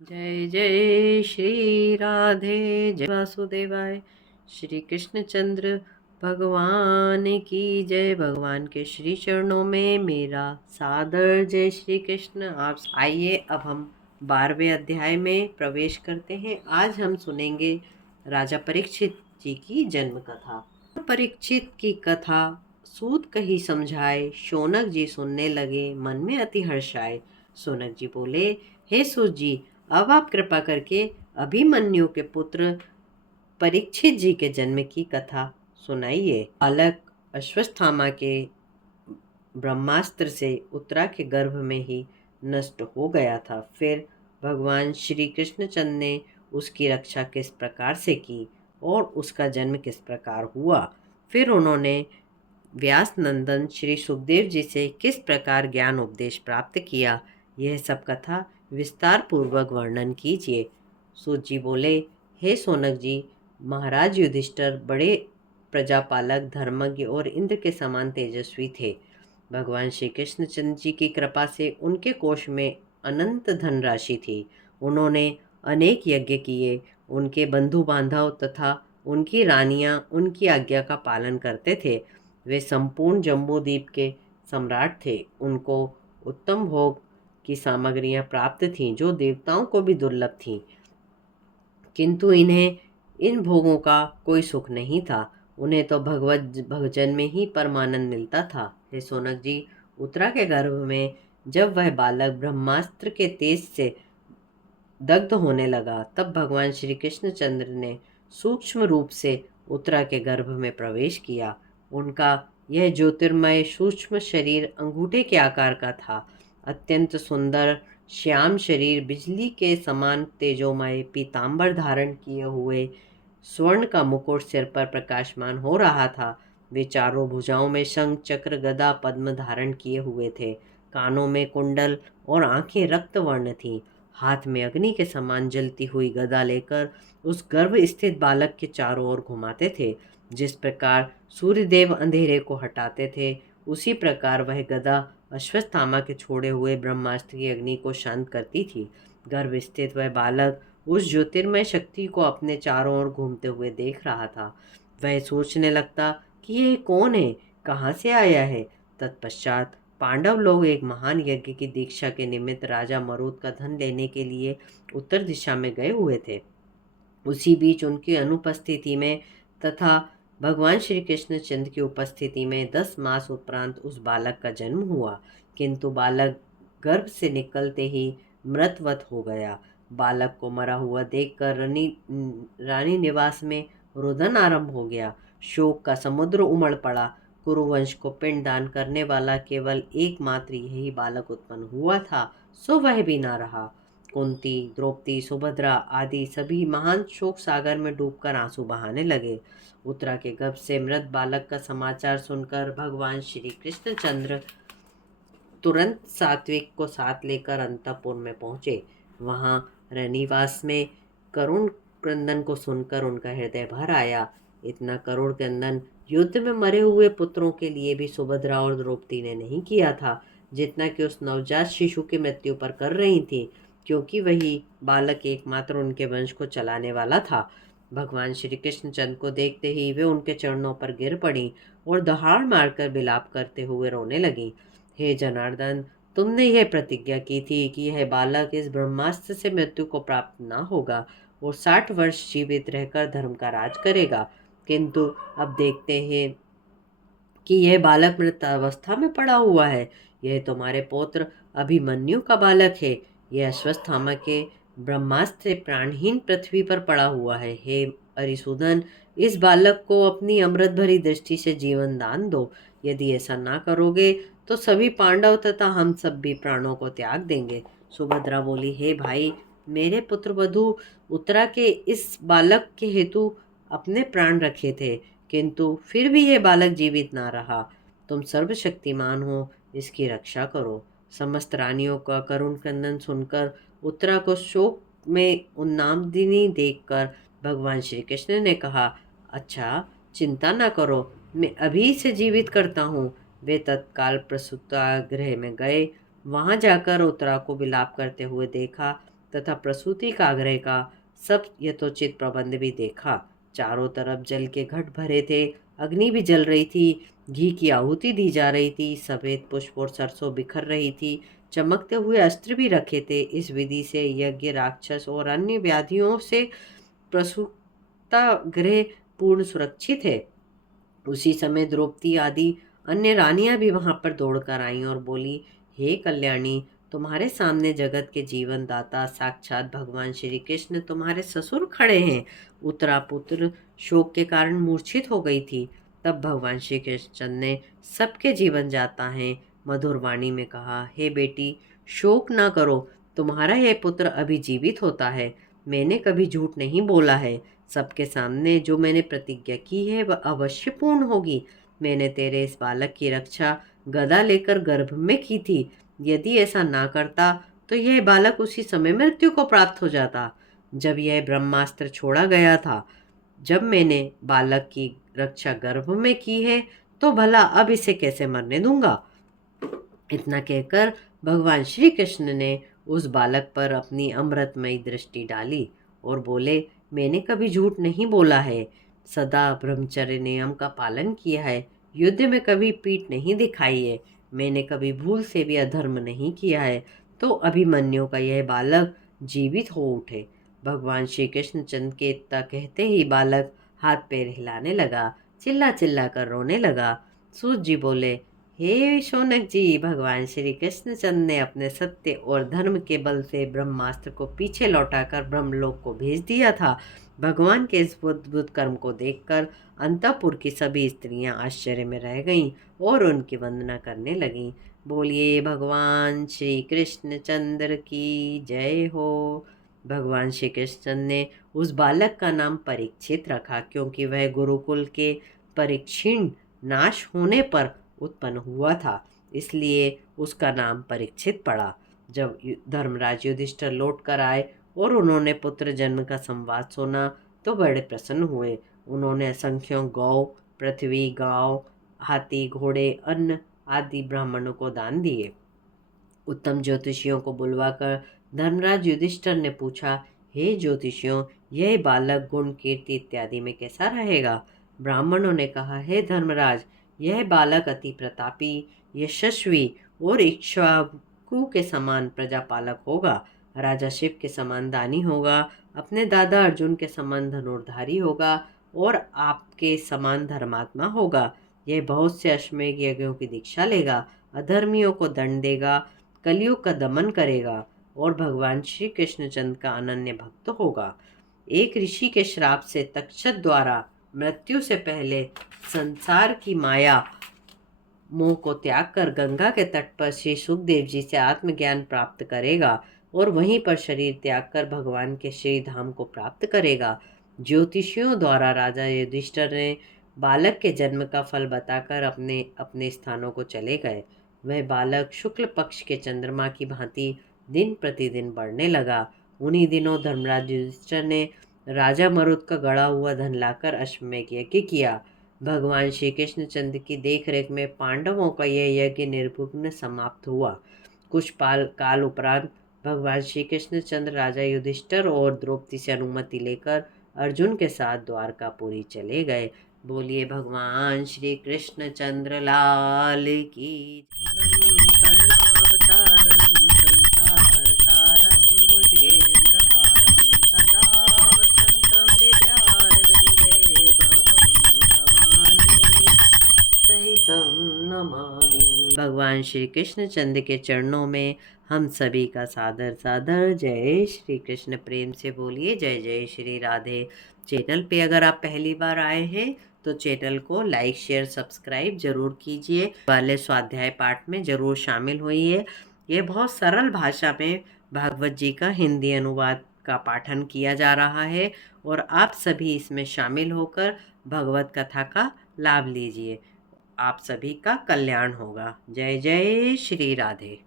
जय जय श्री राधे जय वासुदेवाय। श्री कृष्णचंद्र भगवान की जय। भगवान के श्री चरणों में मेरा सादर जय श्री कृष्ण। आप आइए, अब हम 12वें अध्याय में प्रवेश करते हैं। आज हम सुनेंगे राजा परीक्षित जी की जन्म कथा। परीक्षित की कथा सूत कही समझाए, शौनक जी सुनने लगे, मन में अति हर्ष आए। शौनक जी बोले, हे सूत जी, अब आप कृपा करके अभिमन्यु के पुत्र परीक्षित जी के जन्म की कथा सुनाइए। बालक अश्वत्थामा के ब्रह्मास्त्र से उत्तरा के गर्भ में ही नष्ट हो गया था। फिर भगवान श्री कृष्णचंद्र ने उसकी रक्षा किस प्रकार से की और उसका जन्म किस प्रकार हुआ, फिर उन्होंने व्यास नंदन श्री सुखदेव जी से किस प्रकार ज्ञान उपदेश प्राप्त किया, यह सब कथा विस्तार पूर्वक वर्णन कीजिए। सूत जी बोले, हे सोनक जी, महाराज युधिष्ठिर बड़े प्रजापालक, धर्मज्ञ और इंद्र के समान तेजस्वी थे। भगवान श्री कृष्णचंद्र जी की कृपा से उनके कोष में अनंत धनराशि थी। उन्होंने अनेक यज्ञ किए। उनके बंधु बांधव तथा उनकी रानियां उनकी आज्ञा का पालन करते थे। वे संपूर्ण जम्बूद्वीप के सम्राट थे। उनको उत्तम भोग की सामग्रियां प्राप्त थीं जो देवताओं को भी दुर्लभ थीं, किंतु इन्हें इन भोगों का कोई सुख नहीं था। उन्हें तो भगवत भजन में ही परमानंद मिलता था। हे सोनक जी, उत्तरा के गर्भ में जब वह बालक ब्रह्मास्त्र के तेज से दग्ध होने लगा, तब भगवान श्री कृष्णचंद्र ने सूक्ष्म रूप से उत्तरा के गर्भ में प्रवेश किया। उनका यह ज्योतिर्मय सूक्ष्म शरीर अंगूठे के आकार का था। अत्यंत सुंदर श्याम शरीर बिजली के समान तेजोमय पीतांबर धारण किए हुए, स्वर्ण का मुकुट सिर पर प्रकाशमान हो रहा था। वे चारों भुजाओं में शंख चक्र गदा पद्म धारण किए हुए थे। कानों में कुंडल और आंखें रक्त वर्ण थीं। हाथ में अग्नि के समान जलती हुई गदा लेकर उस गर्भ स्थित बालक के चारों ओर घुमाते थे। जिस प्रकार सूर्यदेव अंधेरे को हटाते थे, उसी प्रकार वह गदा अश्वत्थामा के छोड़े हुए ब्रह्मास्त्र की अग्नि को शांत करती थी। गर्भ स्थित वह बालक उस ज्योतिर्मय शक्ति को अपने चारों ओर घूमते हुए देख रहा था। वह सोचने लगता कि यह कौन है, कहाँ से आया है। तत्पश्चात पांडव लोग एक महान यज्ञ की दीक्षा के निमित्त राजा मरुत का धन लेने के लिए उत्तर दिशा में गए हुए थे। उसी बीच उनकी अनुपस्थिति में तथा भगवान श्री कृष्णचंद्र की उपस्थिति में 10 मास उपरांत उस बालक का जन्म हुआ, किंतु बालक गर्भ से निकलते ही मृतवत हो गया। बालक को मरा हुआ देखकर रानी निवास में रुदन आरंभ हो गया। शोक का समुद्र उमड़ पड़ा। कुरुवंश को पिंड दान करने वाला केवल एकमात्र यही बालक उत्पन्न हुआ था, सो वह भी ना रहा। कुंती, द्रौपदी, सुभद्रा आदि सभी महान शोक सागर में डूबकर आंसू बहाने लगे। उत्तरा के गर्भ से मृत बालक का समाचार सुनकर भगवान श्री कृष्णचंद्र तुरंत सात्विक को साथ लेकर अंतपुर में पहुंचे। वहां रनिवास में करुण क्रंदन को सुनकर उनका हृदय भर आया। इतना करुण क्रंदन युद्ध में मरे हुए पुत्रों के लिए भी सुभद्रा और द्रौपदी ने नहीं किया था, जितना कि उस नवजात शिशु की मृत्यु पर कर रही थी, क्योंकि वही बालक एकमात्र उनके वंश को चलाने वाला था। भगवान श्री कृष्णचंद्र को देखते ही वे उनके चरणों पर गिर पड़ी और दहाड़ मारकर विलाप करते हुए रोने लगी। हे जनार्दन, तुमने यह प्रतिज्ञा की थी कि यह बालक इस ब्रह्मास्त्र से मृत्यु को प्राप्त ना होगा और 60 वर्ष जीवित रहकर धर्म का राज करेगा, किंतु अब देखते हैं कि यह बालक मृत अवस्था में पड़ा हुआ है। यह तुम्हारे पुत्र अभिमन्यु का बालक है। यह अश्वत्थामा के ब्रह्मास्त्र से प्राणहीन पृथ्वी पर पड़ा हुआ है। हे अरिसूदन, इस बालक को अपनी अमृत भरी दृष्टि से जीवन दान दो। यदि ऐसा ना करोगे तो सभी पांडव तथा हम सब भी प्राणों को त्याग देंगे। सुभद्रा बोली, हे भाई, मेरे पुत्र वधु उत्तरा के इस बालक के हेतु अपने प्राण रखे थे, किंतु फिर भी यह बालक जीवित ना रहा। तुम सर्वशक्तिमान हो, इसकी रक्षा करो। समस्त रानियों का करुण क्रंदन सुनकर उत्तरा को शोक में उन्मादिनी देखकर भगवान श्री कृष्ण ने कहा, अच्छा, चिंता ना करो, मैं अभी इसे जीवित करता हूँ। वे तत्काल प्रसूतागृह में गए। वहां जाकर उत्तरा को विलाप करते हुए देखा तथा प्रसूति कागरे का सब यथोचित प्रबंध भी देखा। चारों तरफ जल के घट भरे थे, अग्नि भी जल रही थी, घी की आहुति दी जा रही थी, सफेद पुष्प और सरसों बिखर रही थी, चमकते हुए अस्त्र भी रखे थे। इस विधि से यज्ञ राक्षस और अन्य व्याधियों से प्रसूता गृह पूर्ण सुरक्षित है। उसी समय द्रौपदी आदि अन्य रानियां भी वहां पर दौड़कर आईं और बोली, हे कल्याणी, तुम्हारे सामने जगत के जीवन दाता साक्षात भगवान श्री कृष्ण तुम्हारे ससुर खड़े हैं। उत्तरा पुत्र शोक के कारण मूर्छित हो गई थी। तब भगवान श्री कृष्ण ने सबके जीवन जाता है मधुर वाणी में कहा, हे बेटी, शोक ना करो, तुम्हारा यह पुत्र अभी जीवित होता है। मैंने कभी झूठ नहीं बोला है। सबके सामने जो मैंने प्रतिज्ञा की है वह अवश्य पूर्ण होगी। मैंने तेरे इस बालक की रक्षा गदा लेकर गर्भ में की थी। यदि ऐसा ना करता तो यह बालक उसी समय मृत्यु को प्राप्त हो जाता। जब यह ब्रह्मास्त्र छोड़ा गया था, जब मैंने बालक की रक्षा गर्भ में की है, तो भला अब इसे कैसे मरने दूंगा। इतना कहकर भगवान श्री कृष्ण ने उस बालक पर अपनी अमृतमयी दृष्टि डाली और बोले, मैंने कभी झूठ नहीं बोला है, सदा ब्रह्मचर्य नियम का पालन किया है, युद्ध में कभी पीठ नहीं दिखाई है, मैंने कभी भूल से भी अधर्म नहीं किया है। तो अभिमन्यु का यह बालक जीवित हो उठे। भगवान श्री कृष्ण चंद्र के इतना कहते ही बालक हाथ पैर हिलाने लगा, चिल्ला चिल्ला कर रोने लगा। सूत जी बोले, हे शौनक जी, भगवान श्री कृष्णचंद्र ने अपने सत्य और धर्म के बल से ब्रह्मास्त्र को पीछे लौटाकर ब्रह्मलोक को भेज दिया था। भगवान के इस अद्भुत कर्म को देखकर अंतःपुर की सभी स्त्रियां आश्चर्य में रह गईं और उनकी वंदना करने लगीं। बोलिए भगवान श्री कृष्णचंद्र की जय हो। भगवान श्री कृष्ण ने उस बालक का नाम परीक्षित रखा, क्योंकि वह गुरुकुल के परीक्षीण नाश होने पर उत्पन्न हुआ था, इसलिए उसका नाम परीक्षित पड़ा। जब धर्मराज युधिष्ठिर लौट कर आए और उन्होंने पुत्र जन्म का संवाद सुना तो बड़े प्रसन्न हुए। उन्होंने असंख्यों गौ, पृथ्वी, गांव, हाथी, घोड़े, अन्न आदि ब्राह्मणों को दान दिए। उत्तम ज्योतिषियों को बुलवाकर धर्मराज युधिष्ठिर ने पूछा, हे ज्योतिषियों, यह बालक गुण, कीर्ति इत्यादि में कैसा रहेगा। ब्राह्मणों ने कहा, हे धर्मराज, यह बालक अति प्रतापी, यशस्वी और इक्ष्वाकु के समान प्रजापालक होगा, राजा शिव के समान दानी होगा, अपने दादा अर्जुन के समान धनुर्धारी होगा और आपके समान धर्मात्मा होगा। यह बहुत से अश्वमेध यज्ञों की दीक्षा लेगा, अधर्मियों को दंड देगा, कलयुग का दमन करेगा और भगवान श्री कृष्णचंद्र का अनन्य भक्त होगा। एक ऋषि के श्राप से तक्षक द्वारा मृत्यु से पहले संसार की माया मोह को त्याग कर गंगा के तट पर श्री सुखदेव जी से आत्मज्ञान प्राप्त करेगा और वहीं पर शरीर त्याग कर भगवान के श्री धाम को प्राप्त करेगा। ज्योतिषियों द्वारा राजा युधिष्ठिर ने बालक के जन्म का फल बताकर अपने अपने स्थानों को चले गए। वह बालक शुक्ल पक्ष के चंद्रमा की भांति दिन प्रतिदिन बढ़ने लगा। उन्हीं दिनों धर्मराज युधिष्ठिर ने राजा मरुत का गड़ा हुआ धन लाकर अश्वमेध यज्ञ किया। भगवान श्री कृष्णचंद्र की देखरेख में पांडवों का यह यज्ञ निर्विघ्न समाप्त हुआ। कुछ काल उपरांत भगवान श्री कृष्णचंद्र राजा युधिष्ठिर और द्रौपदी से अनुमति लेकर अर्जुन के साथ द्वारकापुरी चले गए। बोलिए भगवान श्री कृष्णचंद्र लाल की। भगवान श्री कृष्ण चंद्र के चरणों में हम सभी का सादर सादर जय श्री कृष्ण। प्रेम से बोलिए जय जय श्री राधे। चैनल पे अगर आप पहली बार आए हैं तो चैनल को लाइक शेयर सब्सक्राइब जरूर कीजिए। वाले स्वाध्याय पाठ में जरूर शामिल होइए। ये बहुत सरल भाषा में भागवत जी का हिंदी अनुवाद का पाठन किया जा रहा है और आप सभी इसमें शामिल होकर भगवत कथा का लाभ लीजिए। आप सभी का कल्याण होगा। जय जय श्री राधे।